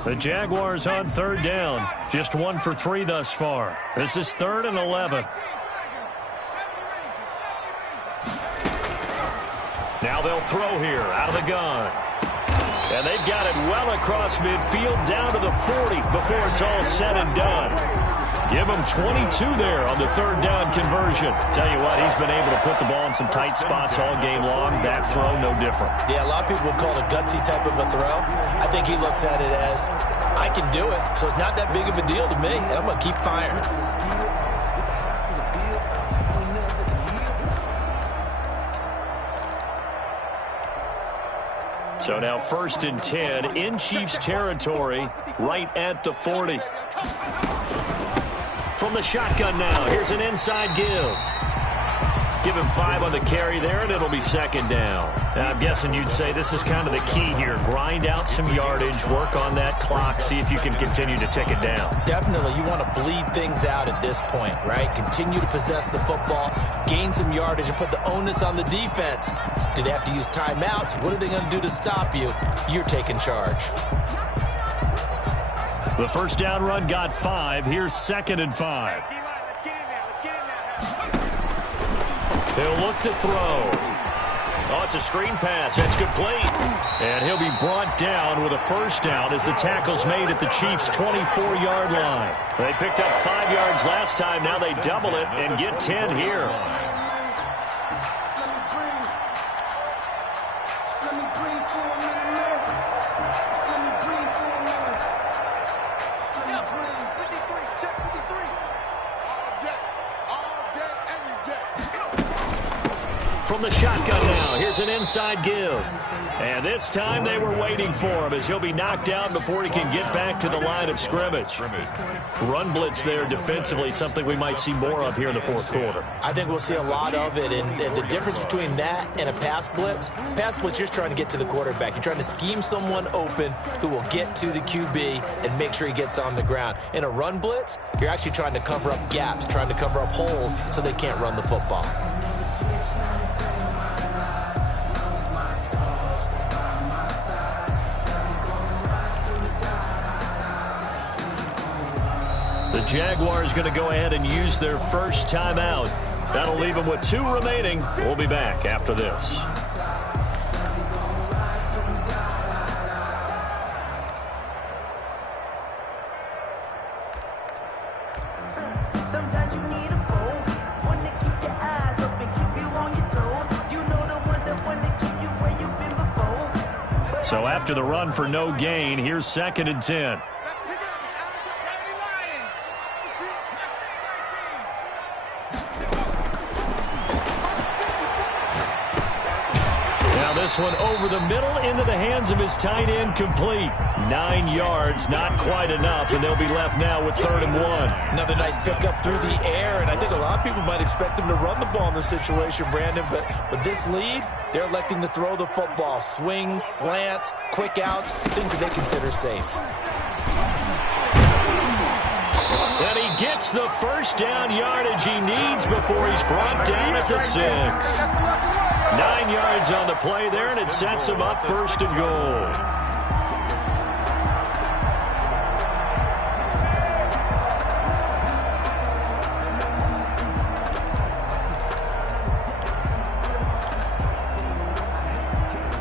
The Jaguars on 3rd down. Just 1 for 3 thus far. This is 3rd and 11. Now they'll throw here out of the gun. And they've got it well across midfield down to the 40 before it's all said and done. Give him 22 there on the 3rd down conversion. Tell you what, he's been able to put the ball in some tight spots all game long. That throw, no different. Yeah, a lot of people would call it a gutsy type of a throw. I think he looks at it as, I can do it, so it's not that big of a deal to me, and I'm going to keep firing. So now 1st and 10 in Chiefs territory, right at the 40. From the shotgun now, here's an inside give. Give him 5 on the carry there, and it'll be 2nd down. Now, I'm guessing you'd say this is kind of the key here. Grind out some yardage, work on that clock, see if you can continue to tick it down. Definitely, you want to bleed things out at this point, right? Continue to possess the football, gain some yardage, and put the onus on the defense. Do they have to use timeouts? What are they going to do to stop you? You're taking charge. The 1st down run got 5. Here's 2nd and 5. He'll look to throw. Oh, it's a screen pass. That's complete. And he'll be brought down with a 1st down as the tackle's made at the Chiefs' 24-yard line. They picked up 5 yards last time. Now they double it and get 10 here. From the shotgun now, here's an inside give. And this time they were waiting for him as he'll be knocked down before he can get back to the line of scrimmage. Run blitz there defensively, something we might see more of here in the 4th quarter. I think we'll see a lot of it, and the difference between that and a pass blitz, you're just trying to get to the quarterback. You're trying to scheme someone open who will get to the QB and make sure he gets on the ground. In a run blitz, you're actually trying to cover up gaps, trying to cover up holes so they can't run the football. The Jaguars going to go ahead and use their 1st timeout. That'll leave them with 2 remaining. We'll be back after this. Sometimes you need a phone, one to keep your eyes up and keep you on your toes. You know the ones that want to keep you where you've been before. So after the run for no gain, here's 2nd and 10. This one over the middle into the hands of his tight end, complete. 9 yards, not quite enough, and they'll be left now with 3rd and 1. Another nice pickup through the air, and I think a lot of people might expect them to run the ball in this situation, Brandon, but with this lead, they're electing to throw the football. Swings, slants, quick outs, things that they consider safe. And he gets the 1st down yardage he needs before he's brought down at the 6. 9 yards on the play there, and it sets him up 1st and goal.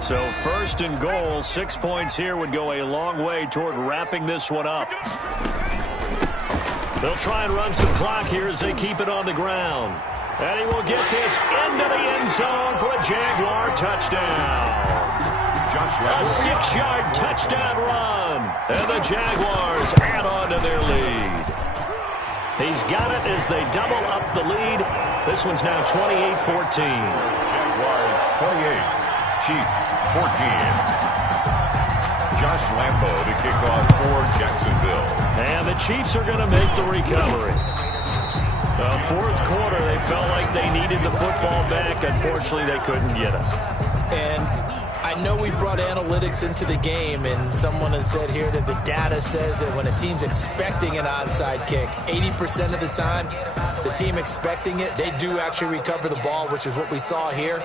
So 1st and goal, 6 points here would go a long way toward wrapping this one up. They'll try and run some clock here as they keep it on the ground. And he will get this into the end zone for a Jaguar touchdown. A 6-yard touchdown run. And the Jaguars add on to their lead. He's got it as they double up the lead. This one's now 28-14. Jaguars 28, Chiefs 14. Josh Lambo to kick off for Jacksonville. And the Chiefs are going to make the recovery. The fourth quarter, they felt like they needed the football back. Unfortunately, they couldn't get it. And I know we brought analytics into the game, and someone has said here that the data says that when a team's expecting an onside kick, 80% of the time, the team expecting it, they do actually recover the ball, which is what we saw here.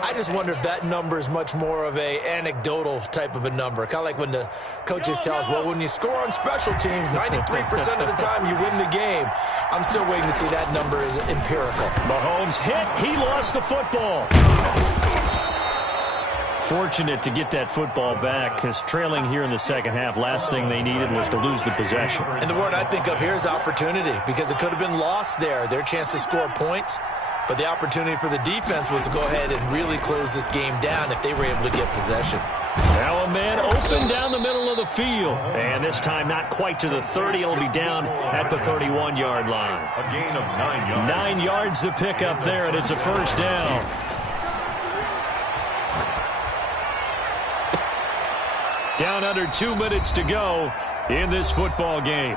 I just wonder if that number is much more of a anecdotal type of a number. Kind of like when the coaches tell us, well, when you score on special teams, 93% of the time you win the game. I'm still waiting to see that number is empirical. Mahomes hit. He lost the football. Fortunate to get that football back, because trailing here in the second half, last thing they needed was to lose the possession. And the word I think of here is opportunity, because it could have been lost there, their chance to score points. But the opportunity for the defense was to go ahead and really close this game down if they were able to get possession. Now a man open down the middle of the field. And this time not quite to the 30. It'll be down at the 31-yard line. A gain of 9 yards. 9 yards to pick up there, and it's a first down. Down under 2 minutes to go in this football game.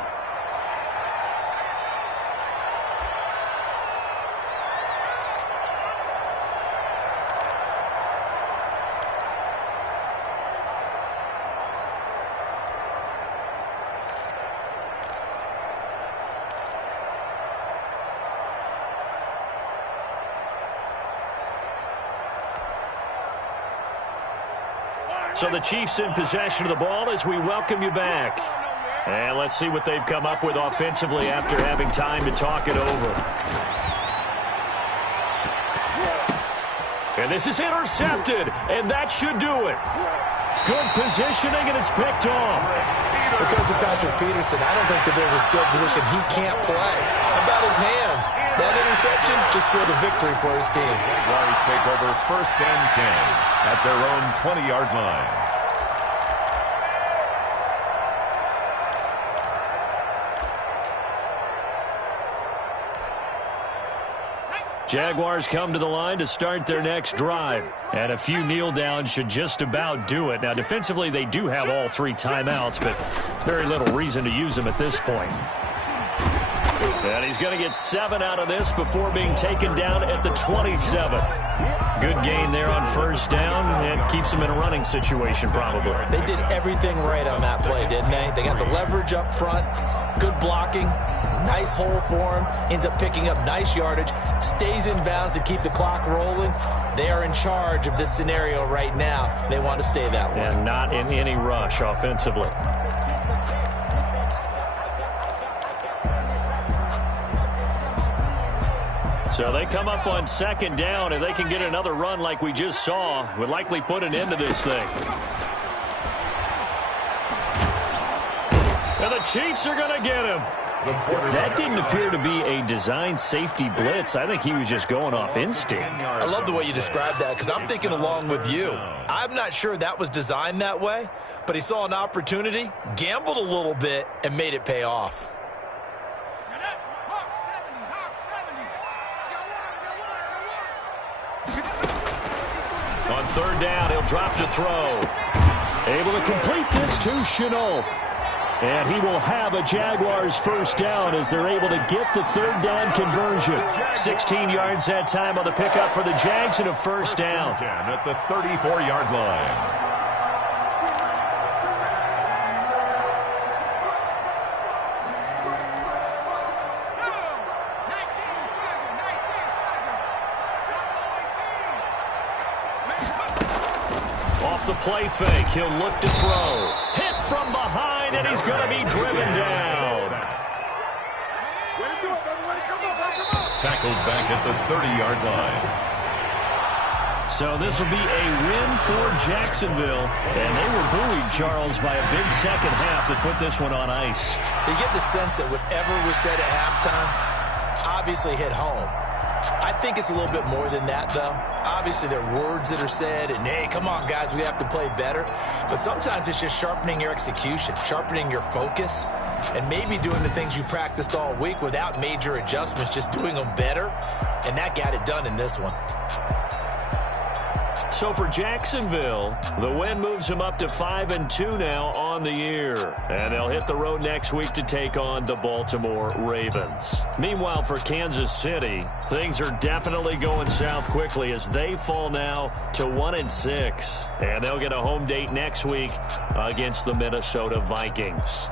So the Chiefs in possession of the ball as we welcome you back. And let's see what they've come up with offensively after having time to talk it over. And this is intercepted, and that should do it. Good positioning, and it's picked off. Because of Patrick Peterson, I don't think that there's a skill position he can't play. How about his hands? That interception just sealed a victory for his team. Jaguars take over first and 10 at their own 20-yard line. Jaguars come to the line to start their next drive. And a few kneel downs should just about do it. Now, defensively, they do have all 3 timeouts, but very little reason to use them at this point. And he's going to get 7 out of this before being taken down at the 27. Good gain there on first down, and keeps him in a running situation probably. They did everything right on that play, didn't they? They got the leverage up front, good blocking, nice hole for him, ends up picking up nice yardage, stays in bounds to keep the clock rolling. They are in charge of this scenario right now. They want to stay that way. And not in any rush offensively. So they come up on second down, and they can get another run like we just saw. Would likely put an end to this thing. And the Chiefs are going to get him. That didn't appear to be a designed safety blitz. I think he was just going off instinct. I love the way you described that, because I'm thinking along with you. I'm not sure that was designed that way, but he saw an opportunity, gambled a little bit, and made it pay off. On third down, he'll drop to throw. Able to complete this to Chenault. And he will have a Jaguars first down as they're able to get the third down conversion. 16 yards that time on the pickup for the Jags and a first down. 10 at the 34-yard line. The play fake. He'll look to throw. Hit from behind, and he's going to be driven down. Tackled back at the 30-yard line. So this will be a win for Jacksonville. And they were buoyed, Charles, by a big second half that put this one on ice. So you get the sense that whatever was said at halftime obviously hit home. I think it's a little bit more than that, though. Obviously, there are words that are said, and, hey, come on, guys, we have to play better. But sometimes it's just sharpening your execution, sharpening your focus. and maybe doing the things you practiced all week without major adjustments, just doing them better, and that got it done in this one. So for Jacksonville, the win moves them up to 5-2 now on the year. And they'll hit the road next week to take on the Baltimore Ravens. Meanwhile, for Kansas City, things are definitely going south quickly as they fall now to 1-6. And they'll get a home date next week against the Minnesota Vikings.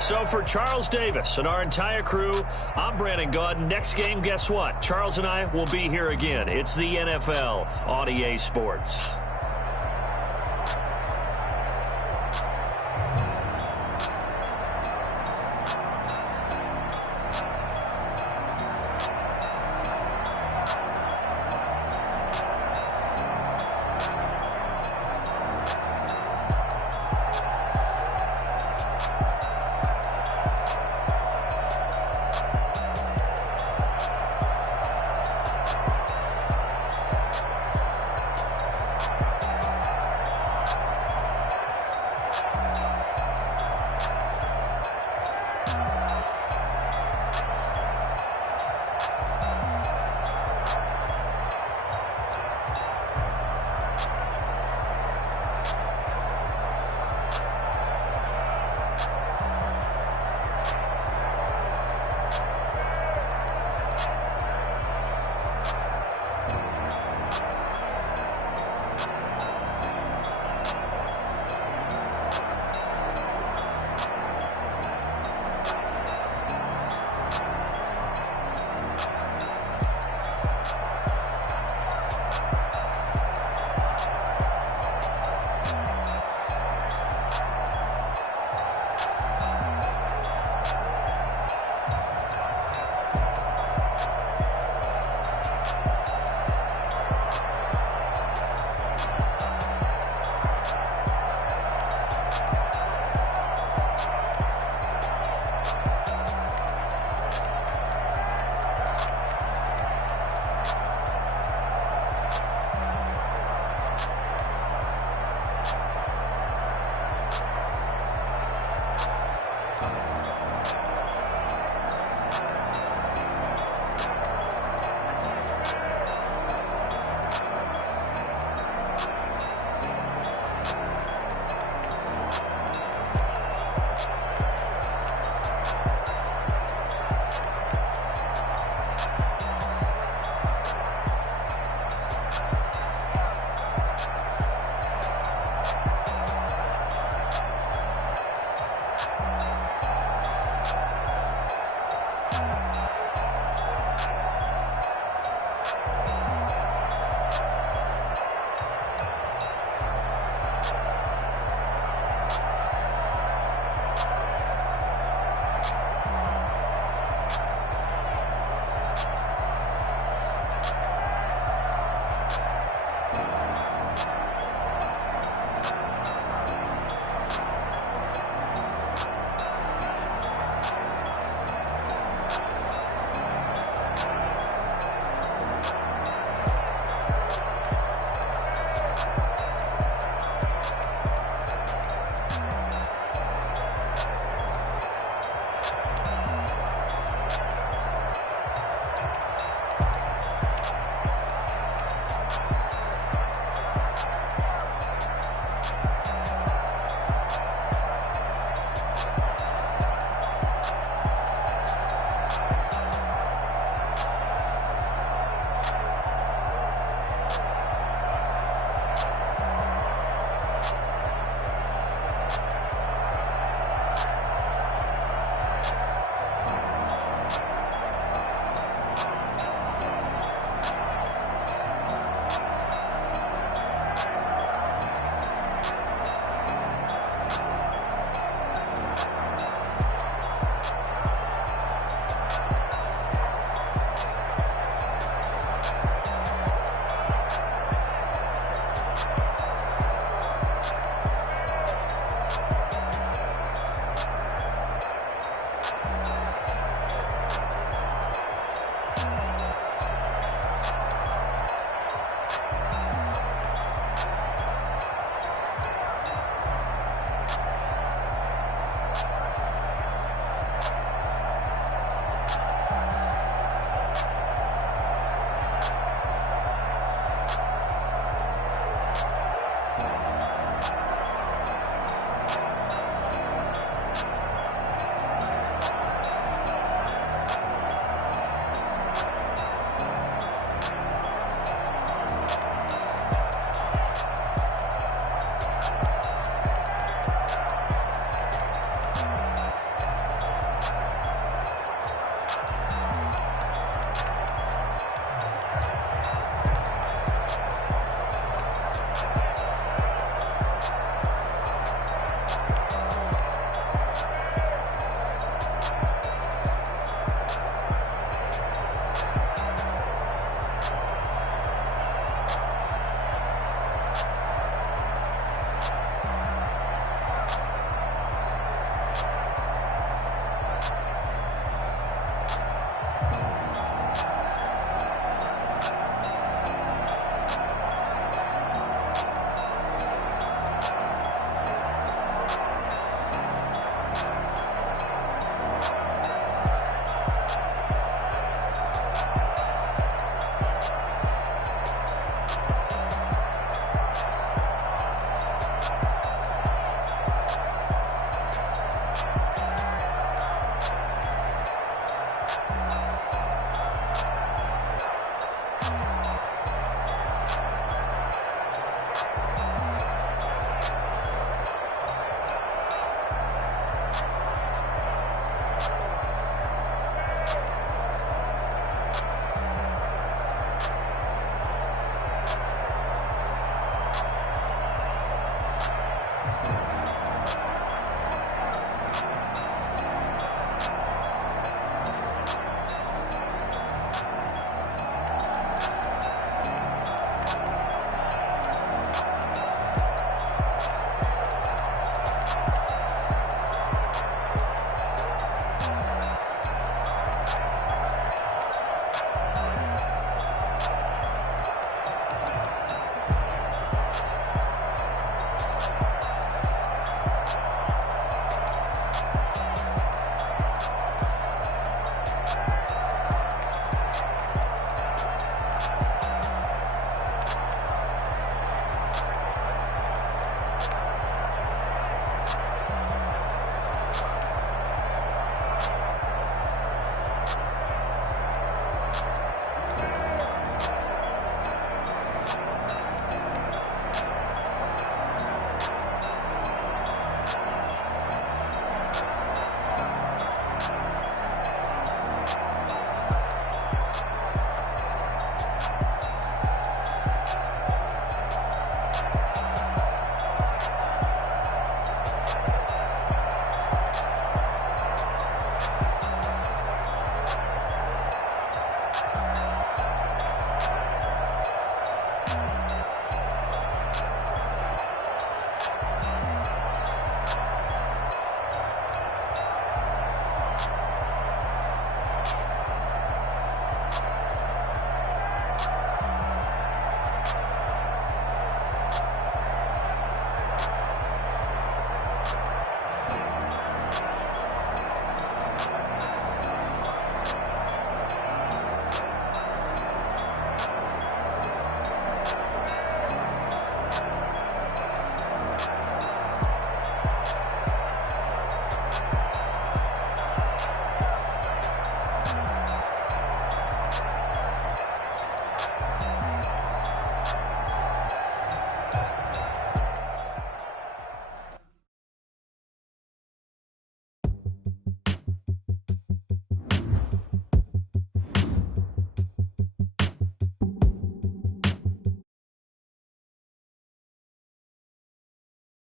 So for Charles Davis and our entire crew, I'm Brandon Gaudin. Next game, guess what? Charles and I will be here again. It's the NFL on EA Sports.